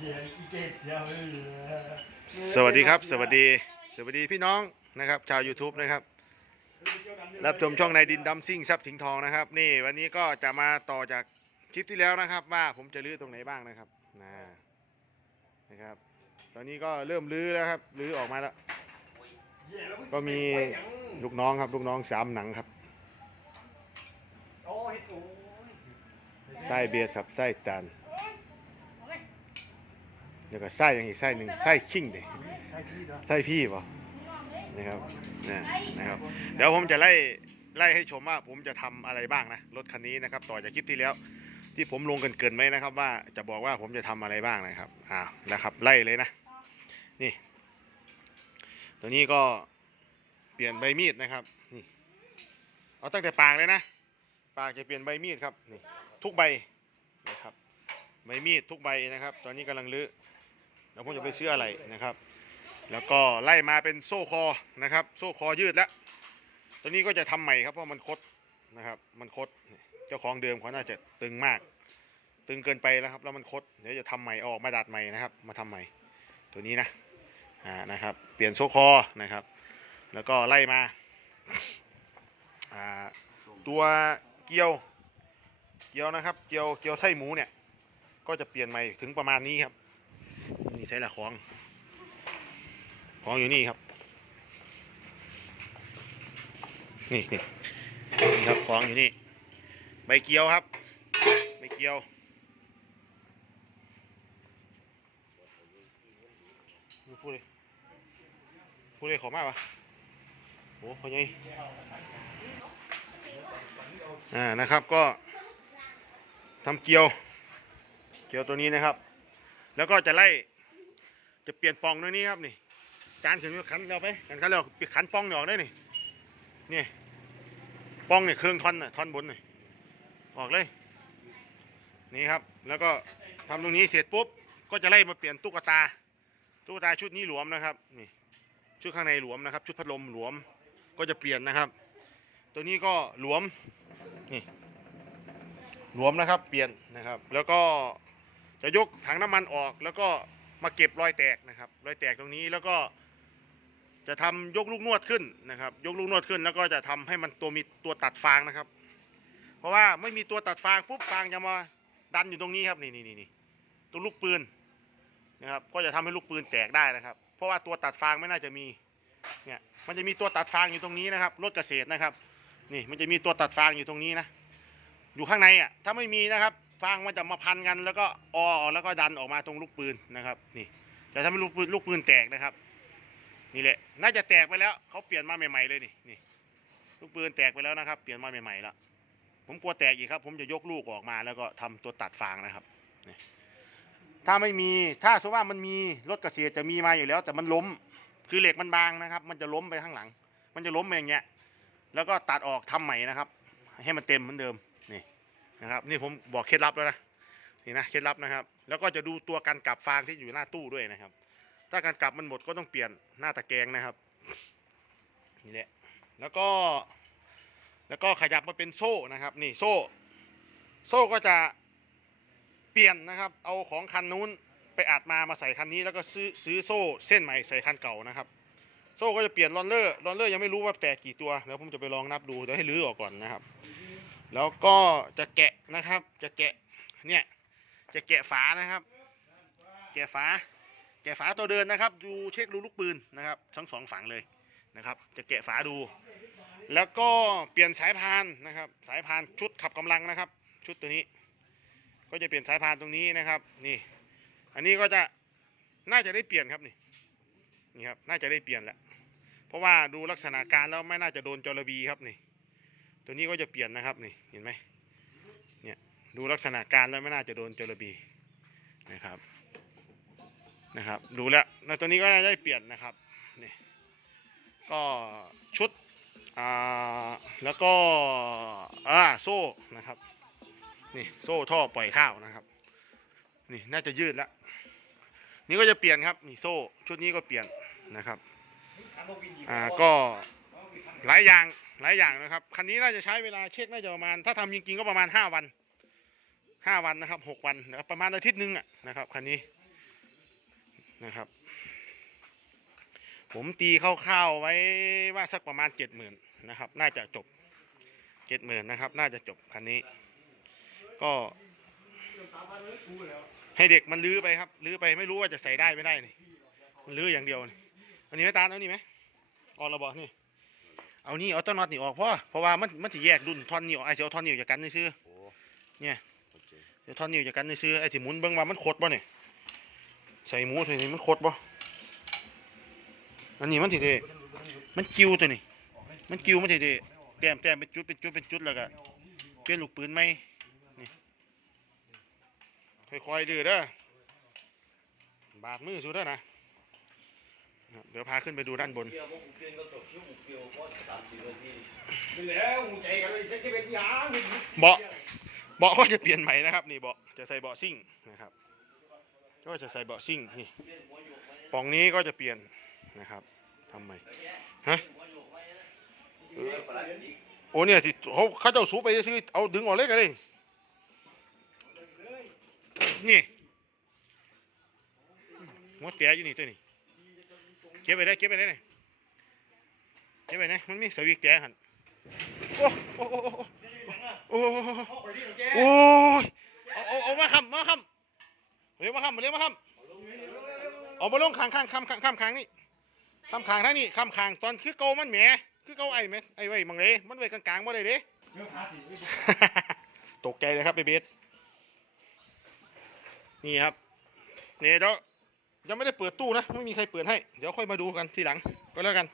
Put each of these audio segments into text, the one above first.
เหี้ยอีเกตเสียเลยสวัสดีครับ สวัสดี สวัสดีพี่น้องนะครับ ชาว YouTube นะครับ รับชมช่องในดินดำซิ่งทรัพย์สิงห์ทองนะครับ นี่วันนี้ก็จะมาต่อจากคลิปที่แล้วนะครับ ว่าผมจะรื้อตรงไหนบ้างนะครับนะนะครับ ตอนนี้ก็เริ่มรื้อแล้วครับรื้อออกมาแล้ว ก็มีลูกน้องครับ ลูกน้องสามหนังครับโอ้ยโอ้ยไส้เบียดครับไส้จา นแล้วก็ไส้อย่างอีกไส้หนึ่งไส้ขิงเด็ไส้พี่เปล่านะครับนะนะครับ เดี๋ยวผมจะไล่ไล่ให้ชมว่าผมจะทำอะไรบ้างนะรถคันนี้นะครับ ต่อจากคลิปที่แล้ว ที่ผมลงกันเกินไหมนะครับ ว่าจะบอกว่าผมจะทำอะไรบ้างนะครับอ่านะครับ ไล่เลยนะ นี่ ตัวนี้ก็เปลี่ยนใบมีดนะครับ นี่ เอาตั้งแต่ปากเลยนะปากจะเปลี่ยนใบมีดครับนี่ทุกใบนะครับใบมีดทุกใบนะครับ ตอนนี้กำลังลื้อ แล้วผมจะไปซื้ออะไรนะครับ แล้วก็ไล่มาเป็นโซ่คอนะครับ โซ่คอยืดแล้วตัวนี้ก็จะทำใหม่ครับเพราะมันคดนะครับ มันคดเจ้าของเดิมเขาน่าจะตึงมาก ตึงเกินไปแล้วครับแล้วมันคดเดี๋ยวจะทำใหม่ออกมาดัดใหม่นะครับ มาทำใหม่ตัวนี้นะอ่านะครับ เปลี่ยนโซ่คอนะครับ แล้วก็ไล่มาอ่าตัวเกียวเกียวนะครับ เกียวเกียวไส้หมูเนี่ยก็จะเปลี่ยนใหม่ถึงประมาณนี้ครับ ใช้ละของ ของอยู่นี่ครับ นี่นี่นี่ครับของอยู่นี่ใบเกียวครับใบเกียวพูดเลยพูดเลยขอมากวะโอ้พอยังอ่านะครับก็ทำเกียว เกียวตัวนี้นะครับ แล้วก็จะไล่ จะเปลี่ยนปองตรงนี้ครับนี่จานขึ้นขันเราไปขันเราเปลี่ยนขันปองนี่ออกได้นี่นี่ปองเนี่ยเครื่องท่อนน่ะท่อนบนนี่ออกเลย นี่ครับ แล้วก็ทำตรงนี้เสร็จปุ๊บก็จะไล่มาเปลี่ยนตุ๊กตา ตุ๊กตาชุดนี้หลวมนะครับนี่ชุดข้างในหลวมนะครับ ชุดพัดลมหลวมก็จะเปลี่ยนนะครับ ตัวนี้ก็หลวมนี่หลวมนะครับ เปลี่ยนนะครับ แล้วก็จะยกถังน้ำมันออกแล้วก็ มาเก็บรอยแตกนะครับ รอยแตกตรงนี้แล้วก็ จะทำยกลูกนวดขึ้นนะครับ ยกลูกนวดขึ้น แล้วก็จะทำให้มันตัวมีตัวตัดฟางนะครับ เพราะว่าไม่มีตัวตัดฟางปุ๊บฟางจะมาดันอยู่ตรงนี้ครับนี่นี่นี่ตรงลูกปืนนะครับ ก็จะทำให้ลูกปืนแตกได้นะครับ เพราะว่าตัวตัดฟางไม่น่าจะมีเนี่ยมันจะมีตัวตัดฟางอยู่ตรงนี้นะครับรถเกษตรนะครับ นี่มันจะมีตัวตัดฟางอยู่ตรงนี้นะอยู่ข้างในอะถ้าไม่มีนะครับ ฟางมันจะมาพันกันแล้วก็ออแล้วก็ดันออกมาตรงลูกปืนนะครับ นี่จะทำให้ลูกปืนลูกปืนแตกนะครับ นี่แหละ น่าจะแตกไปแล้วเขาเปลี่ยนมาใหม่ๆเลยนี่นี่ลูกปืนแตกไปแล้วนะครับ เปลี่ยนมาใหม่ๆแล้วผมกลัวแตกอีกครับ ผมจะยกลูกออกมาแล้วก็ทำตัวตัดฟางนะครับนี่ถ้าไม่มีถ้าสมมติว่ามันมีรถเกษตรจะมีมาอยู่แล้ว แต่มันล้มคือเหล็กมันบางนะครับ มันจะล้มไปข้างหลัง มันจะล้มไปอย่างเงี้ยแล้วก็ตัดออกทำใหม่นะครับ ให้มันเต็มเหมือนเดิมนี่ นะครับ นี่ผมบอกเคล็ดลับแล้วนะนี่นะเคล็ดลับนะครับ แล้วก็จะดูตัวกันกลับฟางที่อยู่หน้าตู้ด้วยนะครับ ถ้าการกลับมันหมดก็ต้องเปลี่ยนหน้าตะแกรงนะครับนี่แหละแล้วก็ แล้วก็ขยับมาเป็นโซ่นะครับ นี่โซ่ โซ่ก็จะเปลี่ยนนะครับ เอาของคันนู้นไปอัดมามาใส่คันนี้แล้วก็ซื้อซื้อโซ่เส้นใหม่ใส่คันเก่านะครับ โซ่ก็จะเปลี่ยนรอนเลอร์รอนเลอร์ยังไม่รู้ว่าแตกกี่ตัวเดี๋ยวผมจะไปลองนับดูเดี๋ยวให้รื้อออกก่อนนะครับ แล้วก็จะแกะนะครับ จะแกะเนี่ยจะแกะฝานะครับ แกะฝา แกะฝาตัวเดินนะครับ ดูเช็คดูลูกปืนนะครับทั้งสองฝั่งเลยนะครับ จะแกะฝาดู แล้วก็เปลี่ยนสายพานนะครับ สายพานชุดขับกำลังนะครับ ชุดตัวนี้ ก็จะเปลี่ยนสายพานตรงนี้นะครับนี่ อันนี้ก็จะน่าจะได้เปลี่ยนครับนี่นี่ครับน่าจะได้เปลี่ยนแหละเพราะว่าดูลักษณะการแล้วไม่น่าจะโดนจระบีครับนี่ ตัวนี้ก็จะเปลี่ยนนะครับนี่เห็นไหมเนี่ยดูลักษณะการแล้วไม่น่าจะโดนจระบีนะครับนะครับดูแล้วแล้วตัวนี้ก็น่าจะได้เปลี่ยนนะครับนี่ก็ชุดอ่าแล้วก็อ่าโซ่นะครับนี่โซ่ท่อปล่อยข้าวนะครับนี่น่าจะยืดแล้วนี่ก็จะเปลี่ยนครับนี่โซ่ชุดนี้ก็เปลี่ยนนะครับอ่าก็หลายอย่าง หลายอย่างนะครับ คันนี้น่าจะใช้เวลาเช็คน่าจะประมาณ ถ้าทำจริงๆก็ประมาณห้าวันห้าวันนะครับหกวันนะครับประมาณอาทิตย์หนึงอะนะครับคันนี้นะครับ ผมตีคร่าวๆไว้ว่าสักประมาณเจ็ดหมื่นนะครับ น่าจะจบเจ็ดหมื่นนะครับ น่าจะจบคันนี้ ก็ให้เด็กมันลื้อไปครับลื้อไปไม่รู้ว่าจะใส่ได้ไม่ได้นี่มันลื้ออย่างเดียวนี่อันนี้ไม่ตาลเอานี่ไหมออกระบอกนี่ เอานี่เอาต้นน็อตนี่ออกเพราะเพราะว่ามันมันจะแยกรุ่นท่อนนิ้วไอ้เจ้าท่อนนิ้วจากกันนี่ซื้อโอ้เนี่ยโอเคเดี๋ยวท่อนนิ้วจากกันนี่ซื้อไอ้ที่หมุนเบิ่งว่ามันโคตรบ่เนี่ยใส่หมูเท่านี้มันโคตรบ่อันนี้มันทีเดมันกิ้วตัวนี้ มันกิ้วมันทีเดแต้มแต้มเป็นจุดเป็นจุดเป็นจุดแล้วก็เปลี่ยนลูกปืนไหมนี่ค่อยๆดื้อเด้อบาดมือสุดเด้อนะเดี๋ยวพาขึ้นไปดูด้านบน แล้วมึงใจกันเลยจะเป็นยางเบาะเบาะก็จะเปลี่ยนใหม่นะครับนี่เบาะจะใส่เบาะซิ่งนะครับ ก็จะใส่เบาะซิ่งนี่ปล่องนี้ก็จะเปลี่ยนนะครับทำใหม่ฮะโอ้เนี่ยที่เขาเขาเจ้าสูบไปซื้อเอาดึงออกเลยกันเลยนี่มดแก่อยู่นี่ตัวนี้เก็บไปได้เก็บไปได้เลยเก็บไปไหนมันมีสวิกแก่หัน โอ้โอ้โอ้โอ้โอ้โอ้เข้าไปที่แกโอ้ยเอาเอาเอามาคำมาคำเร็วมาคำเร็วมาคำเอามาลงข้างข้างข้างข้างข้างข้างนี่ข้างข้างท่างนี่ข้างข้างตอนคือเกามันแหมคือเกาไอ้แหมไอ้ไว้มังเลยมันไว้กลางกลางบ่ได้เด้เรื่องหาสิตกใจเลยครับไปเบสนี่ครับเนี่ยเดี๋ยวยังไม่ได้เปิดตู้นะ ไม่มีใครเปิดให้ เดี๋ยวค่อยมาดูกันทีหลังก็แล้วกัน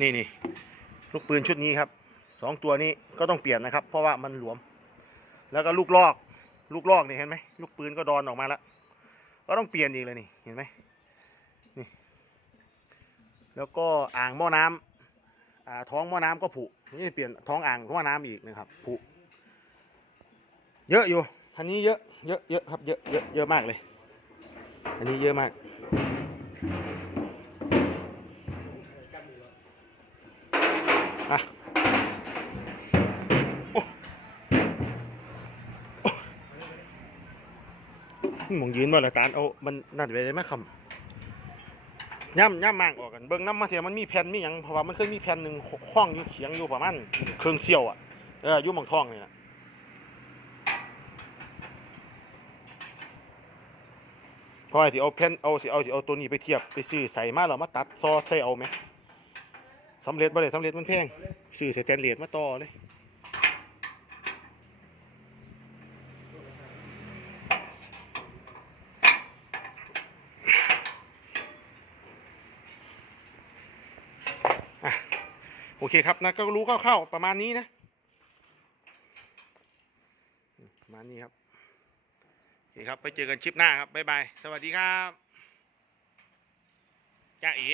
นี่นี่ลูกปืนชุดนี้ครับสองตัวนี้ก็ต้องเปลี่ยนนะครับ เพราะว่ามันหลวม แล้วก็ลูกลอก ลูกลอกนี่เห็นไหมลูกปืนก็ดอนออกมาแล้วก็ต้องเปลี่ยนอีกเลยนี่เห็นไหมนี่แล้วก็อ่างหม้อน้ำอ่าท้องหม้อน้ำก็ผุนี่เปลี่ยนท้องอ่างหม้อน้ำอีกนะครับผุเยอะอยู่อันนี้เยอะเยอะเยอะครับเยอะเยอะเยอะมากเลย อันนี้เยอะมาก หมองยืนบ่ละตาลเอามันนั่นไปได้ไหมคำย่ำย่ำมางออกกันเบิ่งน้ำมาเทียมันมีแผ่นมีหยังเพราะว่ามันเคยมีแผ่นหนึ่งคล้องอยู่เขียงอยู่ประมาณเครื่องเสี้ยวอะเอออยู่หมองทองนี่นะพราะไอ้ที่เอาแผ่นเอาสิเอาสิเอาตัวนี้ไปเทียบไปซื้อใส่มาแล้วมาตัดซอใส่เอาไหมสำเร็จบ่ได้สำเร็จมันแพงซื้อใส่แตนเลสมาต่อเลย โอเคครับนะก็รู้คร่าวๆประมาณนี้นะประมาณนี้ครับโอเคครับไปเจอกันคลิปหน้าครับบ๊ายบายสวัสดีครับจ้าอ๋